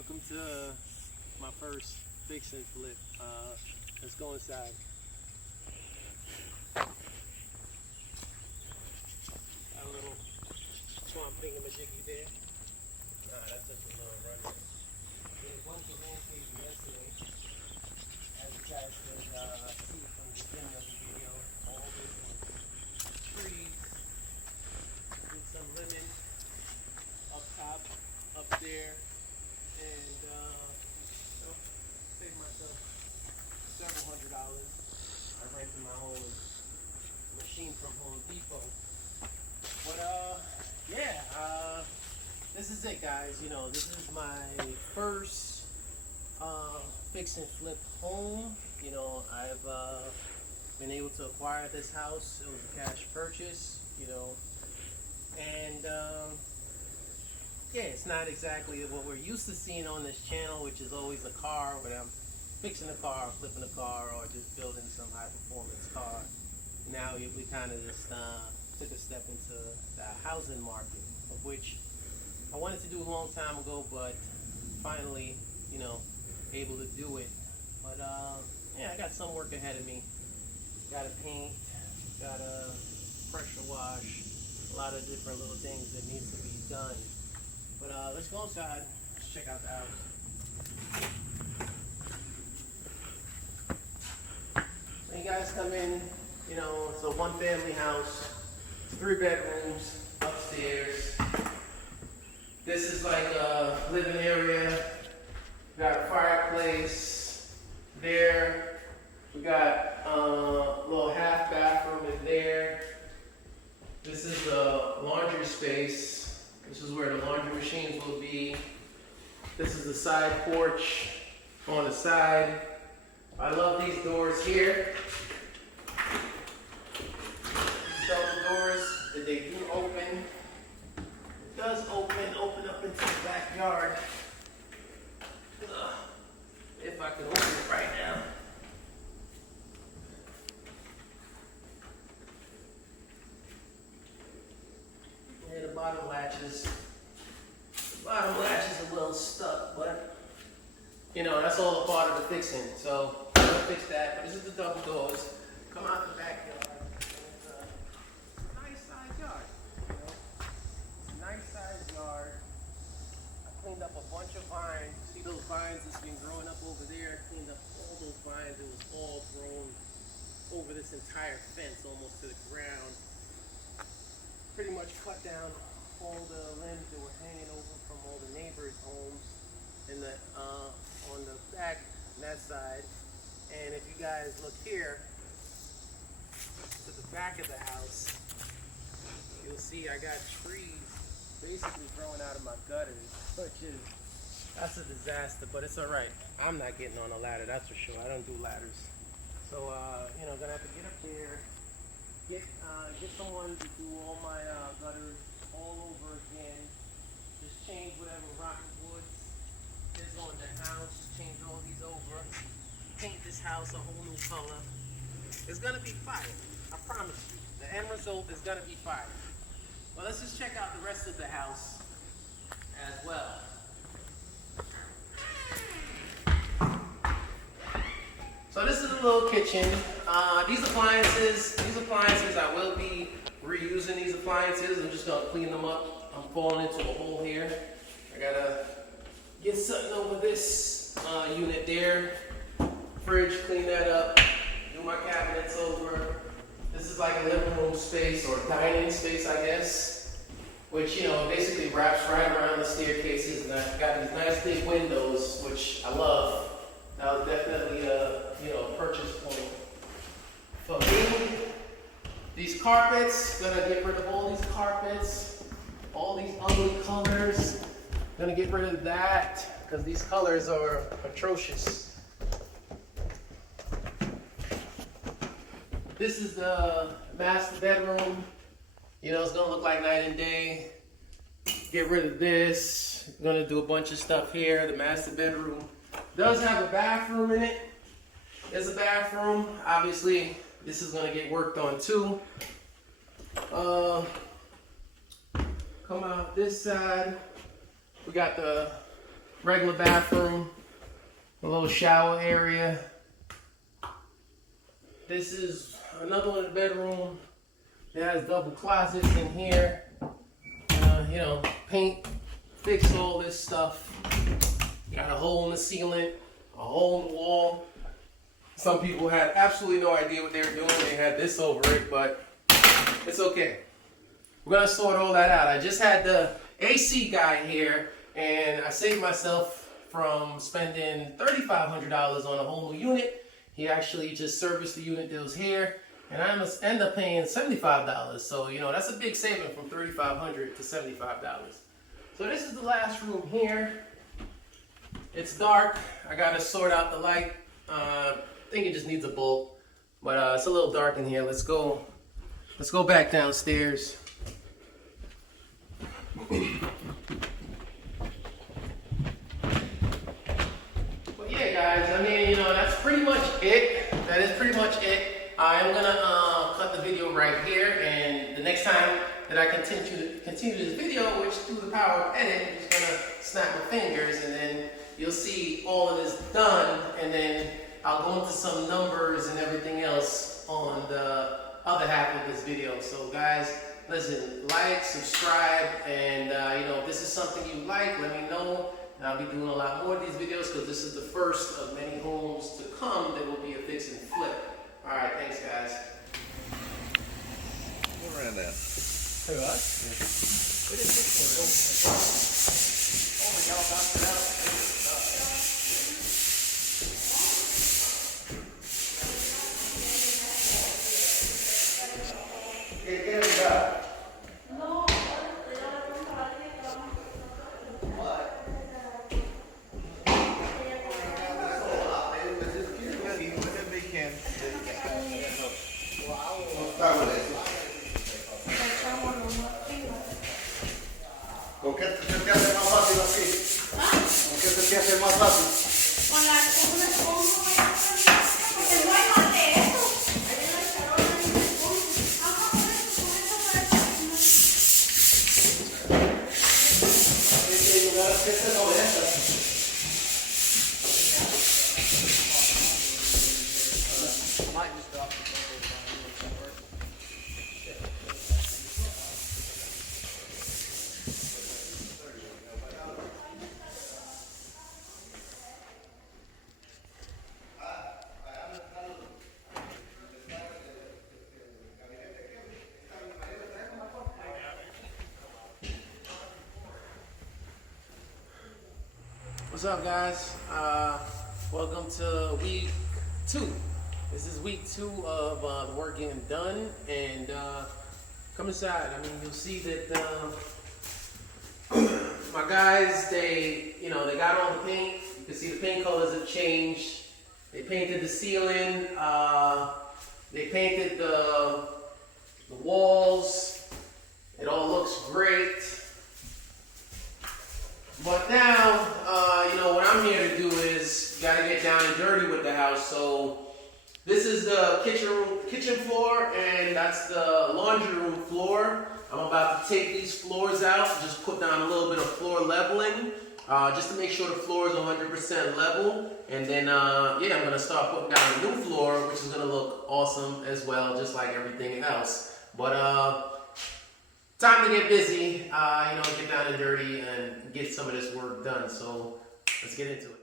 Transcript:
Welcome to my first fix and flip. Let's go inside. Got a little swamp thingamajiggy there. That's just a little run. Did a bunch of landscaping yesterday. As you guys could see from the beginning of the video, all this was trees. Did some lemon up top, up there. And saved myself several $100s. I rented my own machine from Home Depot. But yeah, this is it, guys. You know, this is my first fix and flip home. You know, I've been able to acquire this house. It was a cash purchase. You know, and yeah, it's not exactly what we're used to seeing on this channel, which is always a car, where I'm fixing a car, flipping a car, or just building some high-performance car. Now we kind of just took a step into the housing market, of which I wanted to do a long time ago, but finally, you know, able to do it. But yeah, I got some work ahead of me. Got to paint, got to pressure wash, a lot of different little things that needs to be done. But let's go inside, let's check out the house. When you guys come in, you know, it's a one family house, 3 bedrooms, upstairs. This is like a living area. We got a fireplace there. We got a little half bathroom in there. This is the laundry space. This is where the laundry machines will be. This is the side porch on the side. I love these doors here. These are the doors that they do open. It does open up into the backyard. If I can open it right now. Yeah, the bottom latches. The bottom latch is a little stuck, but you know, that's all a part of the fixing. So I'm gonna fix that. But this is the double doors. Come out the backyard. It's a nice sized yard. You know? It's a nice sized yard. I cleaned up a bunch of vines. See those vines that's been growing up over there? I cleaned up all those vines. It was all grown over this entire fence, almost to the ground. Pretty much cut down all the limbs that were hanging over from all the neighbors' homes in the on the back on that side. And if you guys look here to the back of the house, you'll see I got trees basically growing out of my gutters, which is that's a disaster, but it's all right. I'm not getting on a ladder, that's for sure. I don't do ladders, so you know, gonna have to get up there. Get someone to do all my gutters all over again. Just change whatever rotten woods is on the house. Change all these over. Paint this house a whole new color. It's gonna be fire. I promise you. The end result is gonna be fire. Well, let's just check out the rest of the house as well. So this is a little kitchen. These appliances, I will be reusing these appliances. I'm just gonna clean them up. I'm falling into a hole here. I gotta get something over this unit there. Fridge, clean that up. Do my cabinets over. This is like a living room space or dining space, I guess. Which, you know, basically wraps right around the staircases. And I've got these nice big windows, which I love. That was definitely a purchase point for me. These carpets, gonna get rid of all these carpets, all these ugly colors. Gonna get rid of that because these colors are atrocious. This is the master bedroom. You know, it's gonna look like night and day. Get rid of this. Gonna do a bunch of stuff here. The master bedroom does have a bathroom in it. There's a bathroom. Obviously, this is gonna get worked on too. Come out this side. We got the regular bathroom, a little shower area. This is another one in the bedroom. It has double closets in here. You know, paint, fix all this stuff. Got a hole in the ceiling, a hole in the wall. Some people had absolutely no idea what they were doing. They had this over it, but it's okay. We're gonna sort all that out. I just had the AC guy here, and I saved myself from spending $3,500 on a whole new unit. He actually just serviced the unit that was here, and I must end up paying $75. So, you know, that's a big saving from $3,500 to $75. So this is the last room here. It's dark. I gotta sort out the light. I think it just needs a bulb, but it's a little dark in here. Let's go back downstairs. But yeah, guys, I mean, you know, that's pretty much it. That is pretty much it. I'm gonna cut the video right here, and the next time that I continue this video, which through the power of edit, I'm just gonna snap my fingers, and then you'll see all of this done, and then I'll go into some numbers and everything else on the other half of this video. So guys, listen, like, subscribe, and you know, if this is something you like, let me know. And I'll be doing a lot more of these videos because this is the first of many homes to come that will be a fix and flip. All right, thanks guys. Who ran that? Who, us? Yeah. We didn't fix it. Oh, y'all knocked it out. ¿Con qué se te hace más fácil así? ¿Con qué se te hace más fácil? Con la esponja, porque no hay más de eso. Ahí en la charola hay una esponja. Ajá, con eso para que What's up, guys? Welcome to week 2. This is week 2 of the work getting done, and come inside. I mean, you'll see that my guys, they got all the paint. You can see the paint colors have changed. They painted the ceiling. They painted the walls. It all looks great. But now, you know, what I'm here to do is gotta get down and dirty with the house. So this is the kitchen floor, and that's the laundry room floor. I'm about to take these floors out, just put down a little bit of floor leveling, just to make sure the floor is 100% level. And then, yeah, I'm gonna start putting down a new floor, which is gonna look awesome as well, just like everything else. But time to get busy, you know, get down and dirty and get some of this work done. So let's get into it.